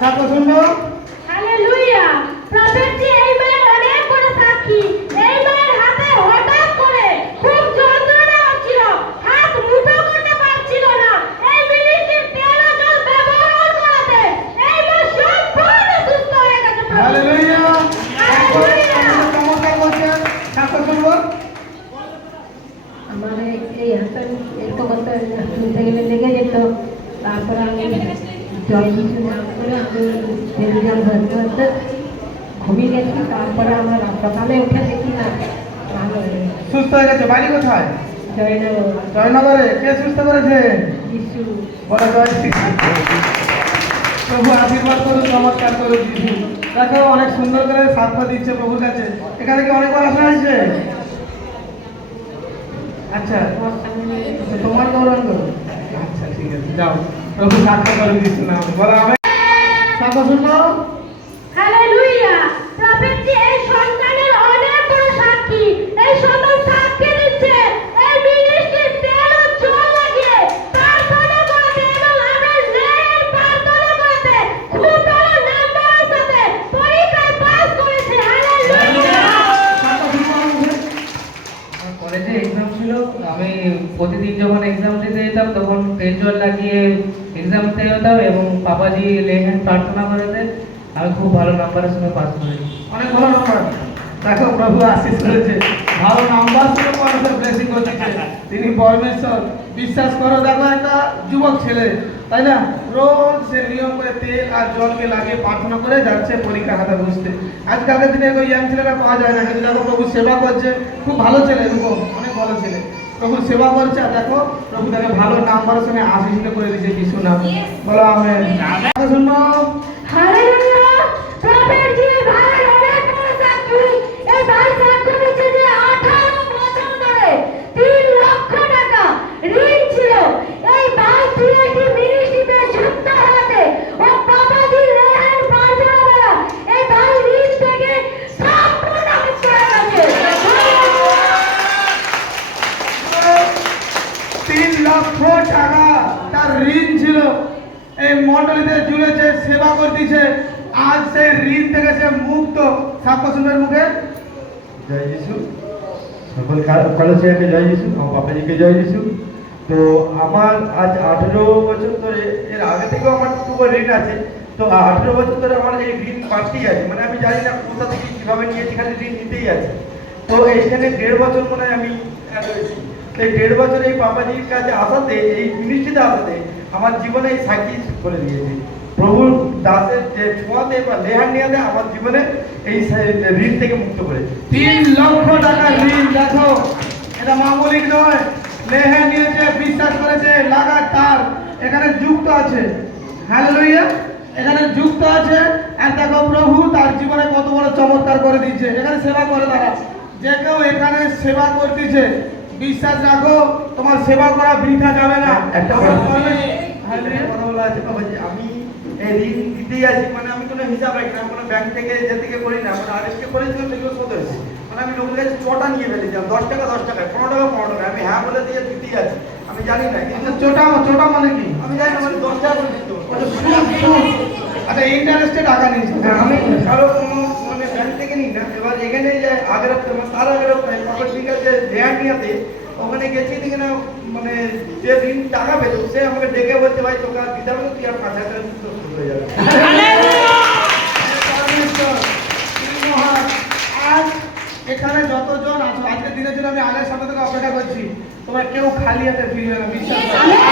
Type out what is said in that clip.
সাক্ষ্য শুনবো। হালেলুয়া। প্রফেটটি এই মায়ের অনেক বড় সাক্ষী। এই মায়ের হাতে হঠাৎ করে খুব যন্ত্রণা হচ্ছিল, হাত মুঠো করতে পারছিল না। এই মিনিস্ট্রির তেল ও জল ব্যবহার করাতে এই মা সম্পূর্ণ সুস্থ হয়ে গেছে। হালেলুয়া। হালেলুয়া। চমৎকার বলছেন। সাক্ষ্য শুনবো। আমার এই হাতটা এরকম করতে তুলতে গেলে লেগে যেত। তারপরে আমি জল কিছু নাম করে আমি টেলিভিশন ধরতে ধরতে ঘুমিয়ে গেছি। তারপরে আমার সকালে উঠে দেখি না ভালো হয়ে গেছে। সুস্থ হয়ে গেছে। বাড়ি কোথায়? জয়নগর। জয়নগরে। কে সুস্থ করেছে? যিশু। বলে জয় শ্রী প্রভু আশীর্বাদ করুন, চমৎকার করুন যিশু। দেখো অনেক সুন্দর করে সাক্ষ্য দিচ্ছে প্রভুর কাছে। এখানে কি অনেকবার আসা হয়েছে? আচ্ছা, তোমার গৌরব। আচ্ছা ঠিক আছে, যাও প্রভু সাক্ষ্য করে দিচ্ছি না বলো আমি সাক্ষ্য শুনবো। হালেলুয়া। প্রফেটটি এই সন্তানের অনেক বড় সাক্ষী। এই সন্তান সাক্ষী দিচ্ছে এই মিনিস্ট্রির তেল ও জল লাগিয়ে প্রার্থনা করতে এবং আমরা লের প্রার্থনা করতে খুব ভালো নাম্বারের সাথে পরীক্ষায় পাস করেছে। হালেলুয়া। সাক্ষ্য শুনবো। কলেজে এক্সাম ছিল, আমি প্রতিদিন যখন এক্সাম দিতে যেতাম তখন তেল জল লাগিয়ে এক্সাম দিতে যেতাম এবং পাপাজি লেহেন প্রার্থনা করাতে আমি খুব ভালো নাম্বারের সঙ্গে পাস করেছি। অনেক ভালো নাম্বার। দেখো প্রভু আশীষ করেছে, ভালো নাম্বার শুনে মানুষের ব্লেসিং হচ্ছে। তিনি পরমেশ্বর। বিশ্বাস করো, দেখো একটা যুবক ছেলে, তাই না, রোজ সে নিয়ম করে তেল আর জলকে লাগিয়ে প্রার্থনা করে যাচ্ছে পরীক্ষা খাতা বুঝতে। আজকালকার দিনে ওই ইয়াং ছেলেরা পাওয়া যায় না, কিন্তু দেখো প্রভু সেবা করছে। খুব ভালো ছেলে, এরকম অনেক ভালো ছেলে প্রভু সেবা করছে। আর দেখো প্রভু তাকে ভালো নাম্বারের সঙ্গে আশীষ করে দিয়েছে যিশু নাম। বলো আমেন। শুনবো। হালেলুয়া। প্রফেটটি এই ভাইয়ের অনেক বড় সাক্ষী। এই ভাই সাক্ষ্য দিচ্ছে যে 18 বছর ধরে 3 লক্ষ টাকা ঋণ ছিল। এই ভাই টিআইটি মিনিস্ট্রিতে যুক্ত হতে ও বাবাজি লেহেন প্রার্থনা দ্বারা এই ভাই ঋণ থেকে সম্পূর্ণ মুক্ত হয়ে গেছে। 3 লক্ষ টাকা তার ঋণ ছিল। এই মন্ডলীতে জুড়েছে, সেবা করতেছে, আজ সেই ঋণ থেকে সে মুক্ত। সাক্ষ্য সুন্দর মুখে। জয় যিশু। সকল কলেজকে জয় যিশু, আমার বাবাজিকে জয় যিশু। তো আমার আজ 18 বছর ধরে, এর আগে থেকেও আমার টুকু ঋণ আছে। তো 18 বছর ধরে আমার এই ঋণ বাড়তেই আছে, মানে আমি জানি না কোথা থেকে কীভাবে নিয়েছি, খালি ঋণ নিতেই আছে। তো এইখানে 1.5 বছর মনে হয় আমি রয়েছি। এই 1.5 বছর এই বাবাজির কাছে আসাতে, এই মিনিস্ট্রিতে আসাতে আমার জীবনে এই সাক্ষী করে দিয়েছে। প্রভুর দাসের যে ছোঁয়াতে বা লেহার নিয়াতে আমার জীবনে এই ঋণ থেকে মুক্ত করেছে। 3 লক্ষ টাকা ঋণ, দেখো এটা মামুলিক নয়। লেহে নিয়েছে, বিশ্বাস করেছে, লাগাতার এখানে যুক্ত আছে। হালেলুয়া। এখানে যুক্ত আছে। আর দেখো প্রভু তার জীবনে কত বড় চমৎকার করে দিচ্ছে। এখানে সেবা করে তারা, যে কেউ এখানে সেবা করতেছে, বিশ্বাস রাখো তোমার সেবা করা বৃথা যাবে না। একটা আমার কথা হালেলুয়া। কথা বলা আছে বাবাজি, আমি এই ঋণ দিতেই আছি, মানে আমি কোনো হিসাব রাখি না, কোনো ব্যাংক থেকে যে থেকে করি না, মানে আরেককে করেছিলাম সেগুলো শোধ হয়েছে। মানে আমি লোকের কাছে চটা নিয়ে ফেলেছিলাম, 10 টাকা 10 টাকা, 15 টাকা 15 টাকা, আমি হ্যাঁ বলে দিয়ে দিতেই আছি। আমি জানি না, কিন্তু চোটা চোটা মানে কি? আমি জানি না, মানে 10 টাকা করে দিতে হবে। আচ্ছা, ইন্টারেস্টে টাকা নিয়েছে। হ্যাঁ, আমি কারো কোনো মানে ব্যাংক থেকে নিই না। এবার এখানে যে আগের হপ্তাহে, মানে তার আগের হপ্তাহে পাপের দিকে যে রেয়ার নিয়াতে ওখানে গেছি, দেখে না মানে যে ঋণ টাকা পেত সে আমাকে ডেকে বলছে, ভাই তোকে আর দিতে হবে না, তুই আর 5,000 টাকা দিতে হয়ে যাবে। আজ এখানে যতজন আছো, আজকের দিনের জন্য আমি আগের সপ্তাহ থেকে অপেক্ষা করছি, তোমরা কেউ খালি হাতে ফিরবে না, বিশ্বাস করো।